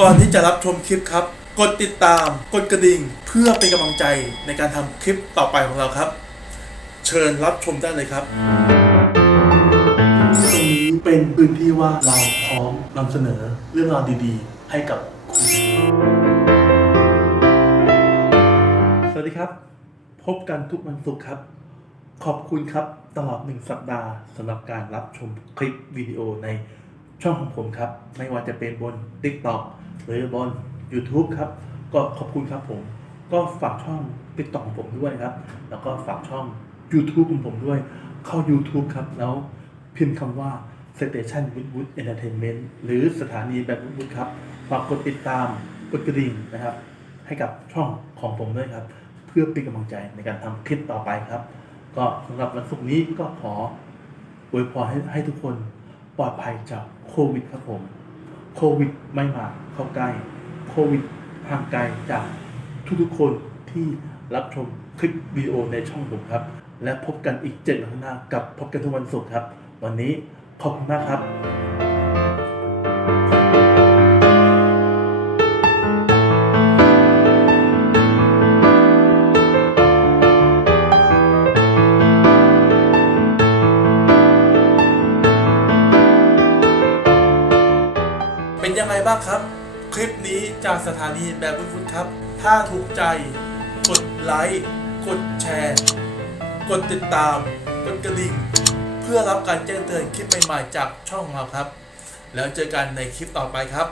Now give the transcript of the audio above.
ก่อนที่จะรับชมคลิปครับ กดติดตาม กดกระดิ่ง เพื่อเป็นกำลังใจในการทำคลิปต่อไปของเราครับ เชิญรับชมได้เลยครับตรงนี้เป็นพื้นที่ว่าเราพร้อมนำเสนอเรื่องราวดีๆ ให้กับคุณ สวัสดีครับ พบกันทุกวันศุกร์ครับ ขอบคุณครับตลอดหนึ่งสัปดาห์สำหรับการรับชมคลิปวิดีโอใน ช่องของผมครับ ไม่ว่าจะเป็นบน TikTok หรือบน YouTube ครับ ก็ขอบคุณครับผม ก็ฝากช่อง TikTok ของผมด้วยครับ แล้วก็ฝากช่อง YouTube ของผมด้วย เข้า YouTube ครับ แล้วพิมพ์คำว่า Station w o o d w o o d Entertainment หรือสถานีแบบวุฒิครับ ฝากกดติดตาม กดกระดิ่งนะครับ ให้กับช่องของผมด้วยครับ เพื่อเป็นกำลังใจในการทำคลิปต่อไปครับ ก็สำหรับวันศุกร์นี้ก็ขออวยพรให้ให้ทุกคน ปลอดภัยจากโควิดครับผม โควิดไม่มาเข้าใกล้ โควิดห่างไกลจากทุกๆคนที่รับชมคลิปวิดีโอในช่องผมครับ และพบกันอีกเจ็ดวันข้างหน้ากับพบกันทุกวันศุกร์ครับ วันนี้ขอบคุณมากครับ เป็นยังไงบ้างครับ คลิปนี้จากสถานีแบบฟุตครับ ถ้าถูกใจ กดไลค์กดแชร์ กดติดตาม กดกระดิ่ง เพื่อรับการแจ้งเตือนคลิปใหม่ๆจากช่องเราครับ แล้วเจอกันในคลิปต่อไปครับ